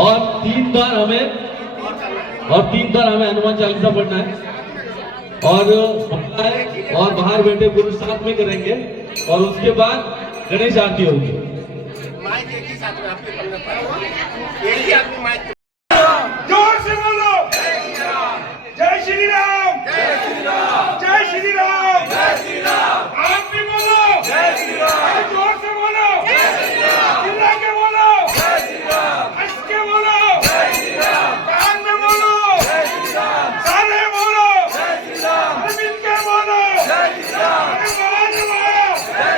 और तीन बार हमें हनुमान चालीसा पढ़ना है और बाहर बैठे पुरुष साथ में करेंगे और उसके बाद गणेश आरती होगी। माइक एक ही साथ में आपके पढ़ना पड़ेगा। एक ही आदमी माइक जोर से बोलो जय श्री राम जय श्री राम जय श्री राम जय श्री राम। आप भी बोलो जय श्री राम जोर से बोलो जय श्री राम। चिल्ला के बोलो जय श्री राम हंस के बोलो जय श्री राम। कान में बोलो जय श्री राम सारे बोलो जय श्री राम। मिल के बोलो जय श्री राम जय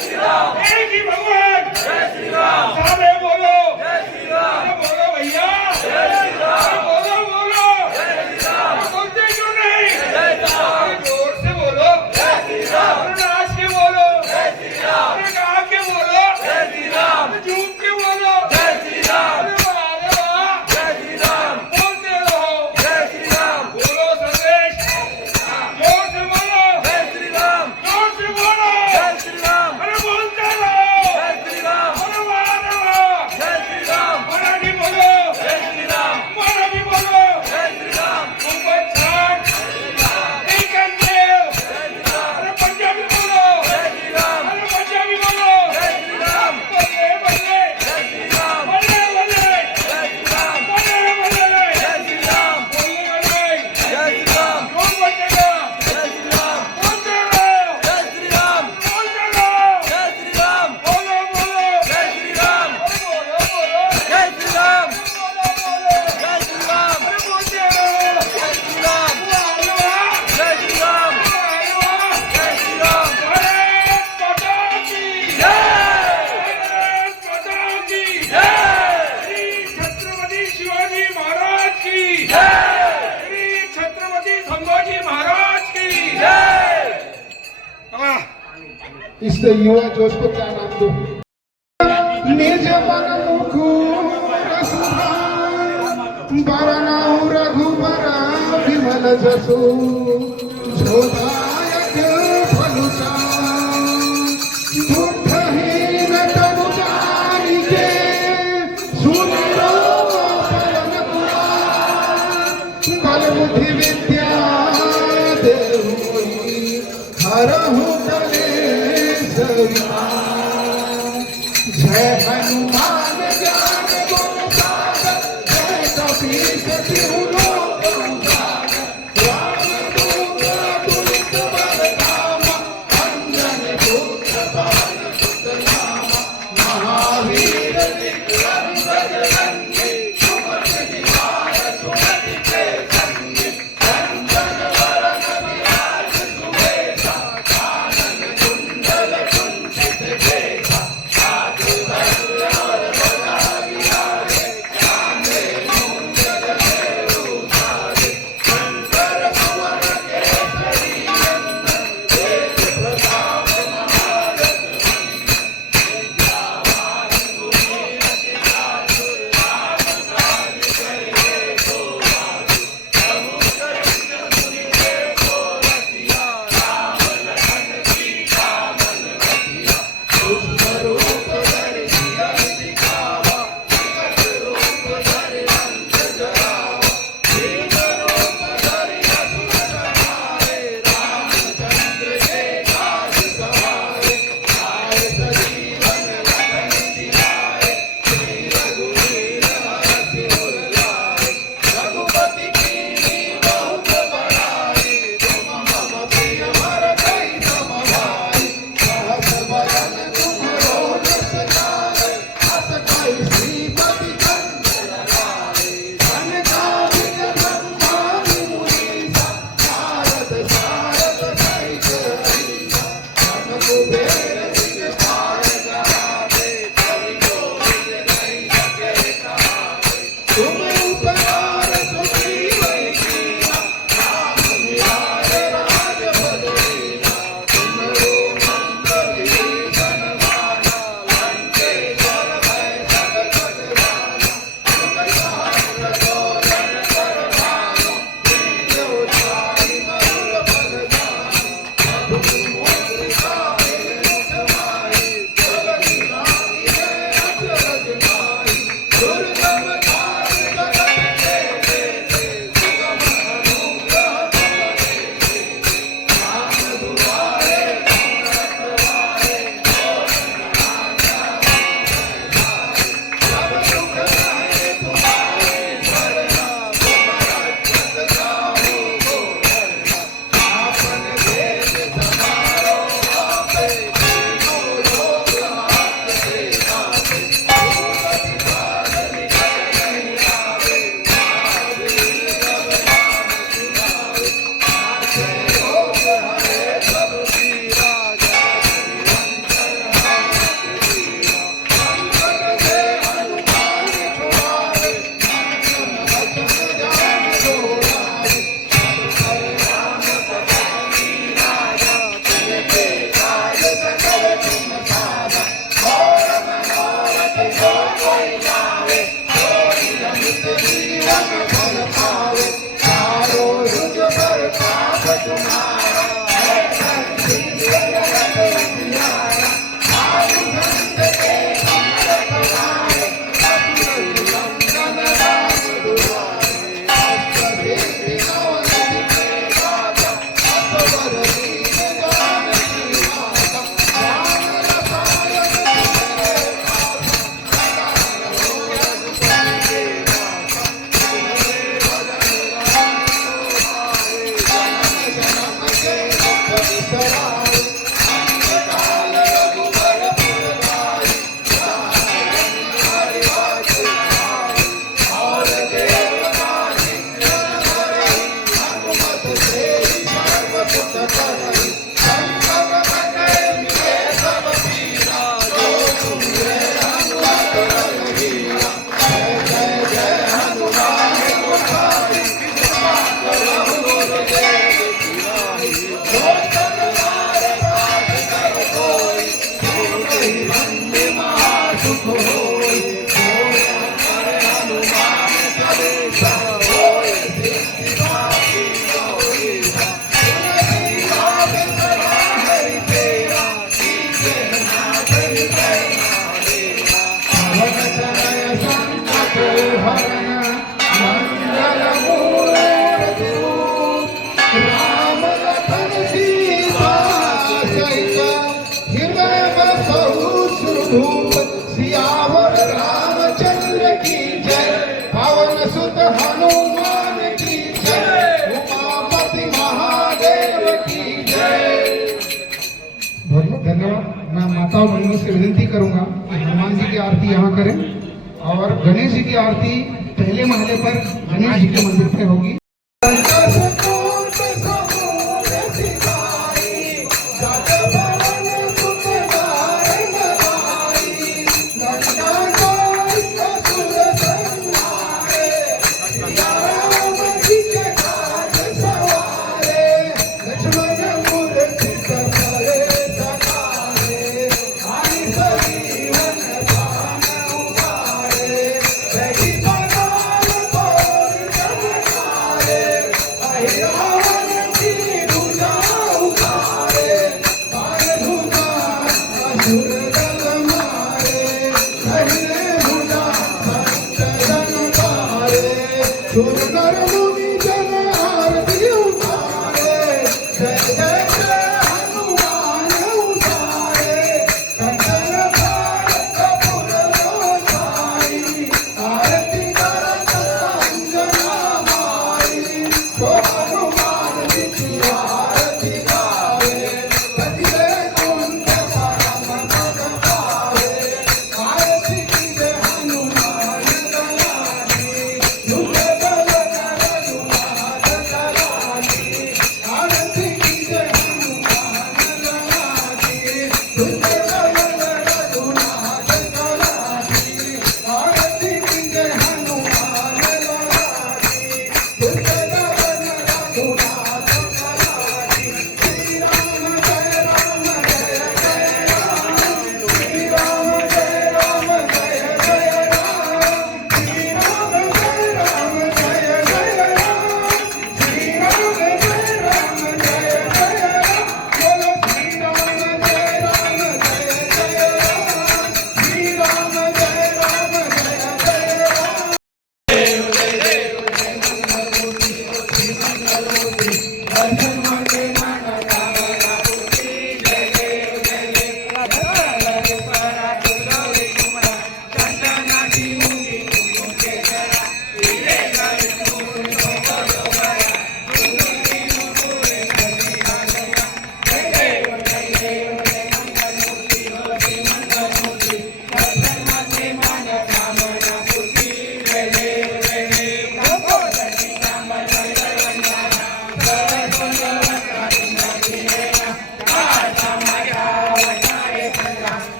श्री राम। एक ही भगवान जय श्री राम सारे बोलो जय श्री राम बोलो भैया जय श्री राम बोलो बोलो जय श्री राम बोलते क्यों नहीं जय श्री राम जोर से बोलो जय श्री राम नाच के बोलो जय श्री राम गा के बोलो जय श्री राम झूम के बोलो जय श्री राम अरे वाह जय श्री राम बोलते रहो जय श्री राम बोलो संदेश जोर से बोलो जय श्री राम जोर से बोलो जय श्री राम अरे बोलते रहो जय श्री राम अरे वाह जय श्री राम मराठी बोलो जय श्री राम मराठी बोलो जय श्री राम खूपच छान एकंदर अरे पंजाबी बोलो जय श्री राम अरे पंजाबी बोलो जय श्री राम बदले बदले जय श्री राम बदले बदले जय श्री राम बदले बदले जय श्री राम बोलने वाले जय श्री राम कौन बचेगा जय श्री राम बोलते रहो जय श्री राम बोलते रहो जय श्री राम बोलो बोलो जय श्री राम बोलो बोलो जय श्री राम बोलो बोलो जय श्री राम अरे बोलते रहो जय श्री राम वाह वाह जय श्री राम वाह वाह जय श्री राम भारत माता की भारत माता की श्री छत्रपती शिवाजी महाराज की श्री छत्रपती संभाजी महाराज की इस युवा जोश को क्या नाम दो निज मन मुकुर सुधार बरनाउ रघुबर विमल जसु जोदायक फलुचार दुःखहीन तनु जानिके सुनिरो पवन विद्या देऊळी हरहु तले सविता जय हनुमान ज्ञान गुण सागर जय कपीस तिहु लोक उजागर रामदूत अतुलित बल धामा अंजन पुत्र पवन सुत नामा महावीर विक्रम बजरंगी सुमति निवार सुमति के संगी कंचन वरण विराज सुबेसा कानन कुंडल कुंचित केसा साधु वर और बड़ा विराजे कांधे मूंज जनेऊ साजे शंकर सुवन केसरी नंदन तेज प्रताप महाजगवंदन विद्यावान गुणी अति चातुर राम काज करिबे को आतुर प्रभु चरित्र सुनि देखो रसिया राम लखन सीता मन बसिया सूक्ष्म रूप धरि सियहि दिखावा विकट रूप धरि लंक जरावा भीम रूप धरि असुर संहारे रामचंद्र के काज सवारे आए सजीवन लखन जियाए श्री रघुवीर हरषि उर लाए रघुपति कीन्ही बहुत बड़ाई तुम मम प्रिय भरतहि सम भाई सहस बदन तुम्हरो जस जाय अस कहि श्रीपति कंठ लगाए कनकादिक ब्रह्मादि मुनीसा नारद सारद सहित अहिसा हम कुबेर दिगपाल करावे कवि कोविद नहीं सके कहावे तुम उपकार सुग्रीव कीना राम मिलाए राजपद दीना तुमरो मंत्र विभीषण माना लंकेश्वर भय सब जग जाना तुम सहस्र योजन पर भानु लील्योताहि मधुर फल जानु मधुर मुद्रिका मेलित माहि जगति रानी जय अचरज माहि दुर्गम काज जगत के देते सुगम अनुग्रह तुम देते राम दुआरे तुम रखवारे सब दुख जाए तुम्हारे शरणा तुम रक्षक काहू को डरना आपन देश समारो आपे तीनों लोक हाथ से कापे भूपति पाद निकट नहीं आवे महावीर जब नाम सुनावे नाथे रोग हरे सब पीरा जय निरंतर हाथ धीरा संकट से हनुमान छुड़ावे मन वचन जान जोड़ावे सब पर राम तपस्वी राजा तिनके काज सकल तुम साजा और मनोरथ जो कोई लावे सोई अमित जीवन फल पावे चारों युग प्रताप तुम्हारा है धरती जगत उजियारा साधु संत के संग रखवारे असुर नंदन राम दुआरे अष्टभेद नवनिधि के राजा असवर दीन जानकी माता राम रसायन तुम्हारे पासा सदा रहो रघुपति के दासा तुम्हारे भजन राम को पावे जन्म जन्म के दुख बिसराए अंत काल रघुबर पुर जाई जहाँ हरि भज पाई और देवता सिमरन करहि हनुमत से सर्व सुख करहि संकट कटे मिटे सब पीरा जो तुमरे हनुमत रघुवीरा जय जय जय हनुमान गोसाई कृपा करहु गुरुदेव की नाहि जो तन पाठ कर कोई सुनहि बंदे महासुख होई जो हमारे हनुमान चालीसा होय सिद्धि साखी गौरीसा तुलसी राम सदा हरि तेरा कीजे नाथ हृदय महादेवा पवन तनय संकट हरण मंगल मूल हनुमान की जय, उमापति महादेव की जय। बहुत बहुत धन्यवाद। मैं माताओं बहनों से विनती करूंगा कि हनुमान जी की आरती यहाँ करें और गणेश जी की आरती पहले महले पर गणेश जी के मंदिर पे होगी।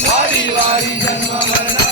वारी वारी जन्म मरण